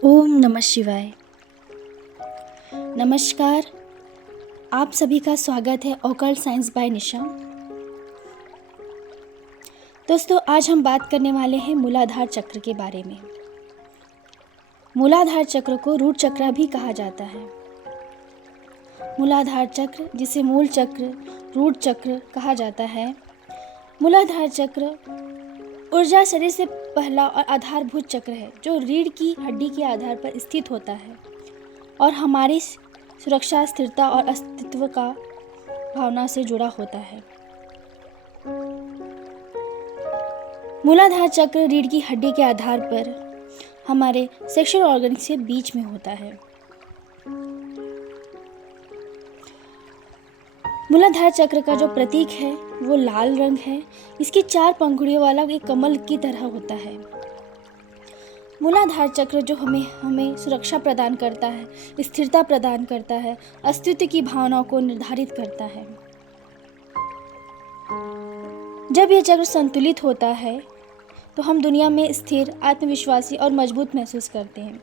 ओम नमः शिवाय। नमस्कार, आप सभी का स्वागत है ऑकल्ट साइंस बाय निशा। दोस्तों, आज हम बात करने वाले हैं मूलाधार चक्र के बारे में। मूलाधार चक्र को रूट चक्र भी कहा जाता है। मूलाधार चक्र, जिसे मूल चक्र, रूट चक्र कहा जाता है। मूलाधार चक्र ऊर्जा शरीर से पहला और आधारभूत चक्र है, जो रीढ़ की हड्डी के आधार पर स्थित होता है और हमारी सुरक्षा, स्थिरता और अस्तित्व का भावना से जुड़ा होता है। मूलाधार चक्र रीढ़ की हड्डी के आधार पर हमारे सेक्सुअल ऑर्गन के बीच में होता है। मूलाधार चक्र का जो प्रतीक है वो लाल रंग है। इसकी 4 पंखुड़ियों वाला एक कमल की तरह होता है। मूलाधार चक्र जो हमें सुरक्षा प्रदान करता है, स्थिरता प्रदान करता है, अस्तित्व की भावना को निर्धारित करता है। जब यह चक्र संतुलित होता है तो हम दुनिया में स्थिर, आत्मविश्वासी और मजबूत महसूस करते हैं,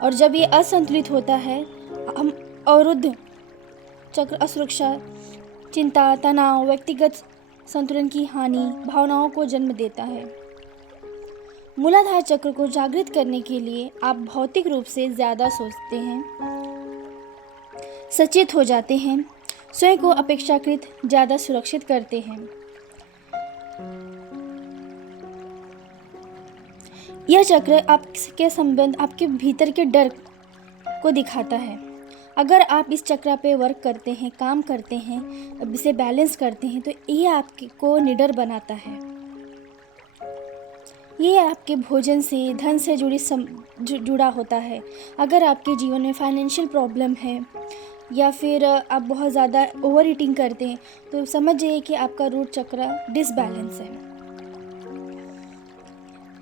और जब ये असंतुलित होता है हम अवरुद्ध चक्र असुरक्षा, चिंता, तनाव, व्यक्तिगत संतुलन की हानि भावनाओं को जन्म देता है। मूलाधार चक्र को जागृत करने के लिए आप भौतिक रूप से ज़्यादा सोचते हैं, सचेत हो जाते हैं, स्वयं को अपेक्षाकृत ज़्यादा सुरक्षित करते हैं। यह चक्र आपके संबंध, आपके भीतर के डर को दिखाता है। अगर आप इस चक्र पे वर्क करते हैं, काम करते हैं, इसे बैलेंस करते हैं, तो ये आपको निडर बनाता है। ये आपके भोजन से, धन से जुड़ा होता है। अगर आपके जीवन में फाइनेंशियल प्रॉब्लम है या फिर आप बहुत ज़्यादा ओवर ईटिंग करते हैं, तो समझ जाइए कि आपका रूट चक्र डिसबैलेंस है।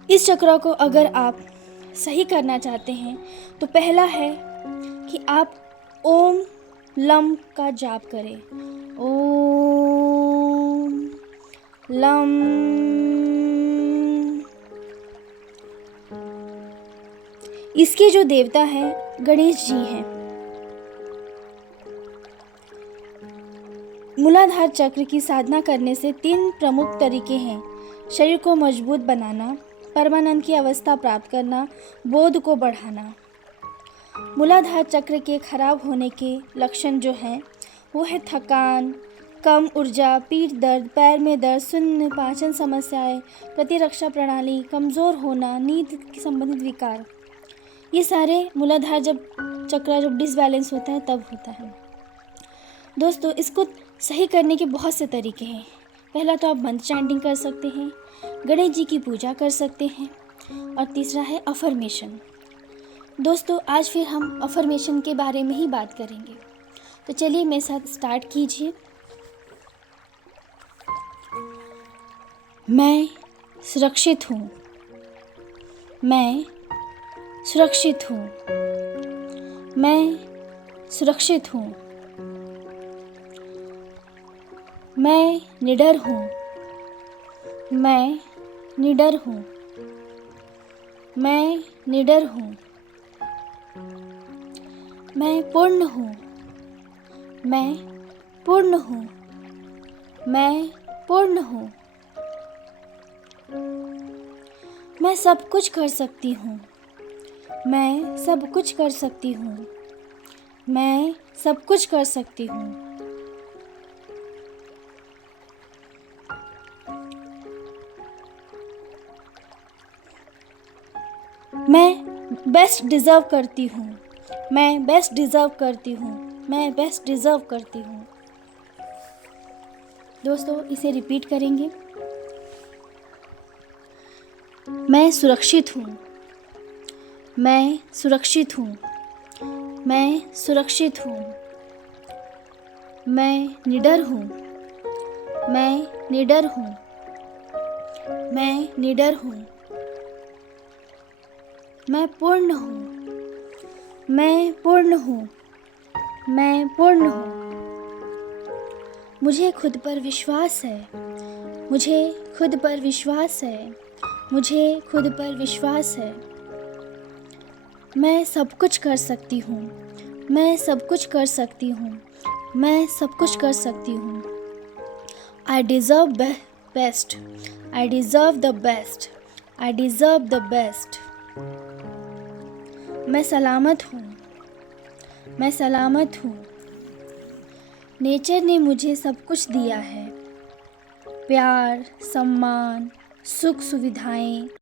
इस चक्र को अगर आप सही करना चाहते हैं तो पहला है कि आप ओम लम का जाप करें। ओम लम। इसके जो देवता हैं गणेश जी हैं। मूलाधार चक्र की साधना करने से 3 प्रमुख तरीके हैं: शरीर को मजबूत बनाना, परमानंद की अवस्था प्राप्त करना, बोध को बढ़ाना। मूलाधार चक्र के खराब होने के लक्षण जो हैं वो है थकान, कम ऊर्जा, पीठ दर्द, पैर में दर्द, शून्य, पाचन समस्याएं, प्रतिरक्षा प्रणाली कमज़ोर होना, नींद के संबंधित विकार। ये सारे मूलाधार चक्र जब डिसबैलेंस होता है तब होता है। दोस्तों, इसको सही करने के बहुत से तरीके हैं। पहला तो आप मंत्र चैंटिंग कर सकते हैं, गणेश जी की पूजा कर सकते हैं, और तीसरा है अफर्मेशन। दोस्तों, आज फिर हम अफर्मेशन के बारे में ही बात करेंगे, तो चलिए मेरे साथ स्टार्ट कीजिए। मैं सुरक्षित हूँ। मैं सुरक्षित हूँ। मैं सुरक्षित हूँ। मैं निडर हूँ। मैं निडर हूँ। मैं निडर हूँ। मैं पूर्ण हूँ। मैं पूर्ण हूँ। मैं पूर्ण हूँ। मैं सब कुछ कर सकती हूँ। मैं सब कुछ कर सकती हूँ। मैं सब कुछ कर सकती हूँ। मैं बेस्ट डिज़र्व करती हूँ। मैं बेस्ट डिज़र्व करती हूँ। मैं बेस्ट डिज़र्व करती हूँ। दोस्तों, इसे रिपीट करेंगे। मैं सुरक्षित हूँ। मैं सुरक्षित हूँ। मैं सुरक्षित हूँ। मैं निडर हूँ। मैं निडर हूँ। मैं निडर हूँ। मैं पूर्ण हूँ। मैं पूर्ण हूँ। मैं पूर्ण हूँ। मुझे खुद पर विश्वास है। मुझे खुद पर विश्वास है। मुझे खुद पर विश्वास है। मैं सब कुछ कर सकती हूँ, मैं सब कुछ कर सकती हूँ, मैं सब कुछ कर सकती हूँ। I deserve best, I deserve the best, I deserve the best. मैं सलामत हूँ, मैं सलामत हूँ। नेचर ने मुझे सब कुछ दिया है, प्यार, सम्मान, सुख सुविधाएं।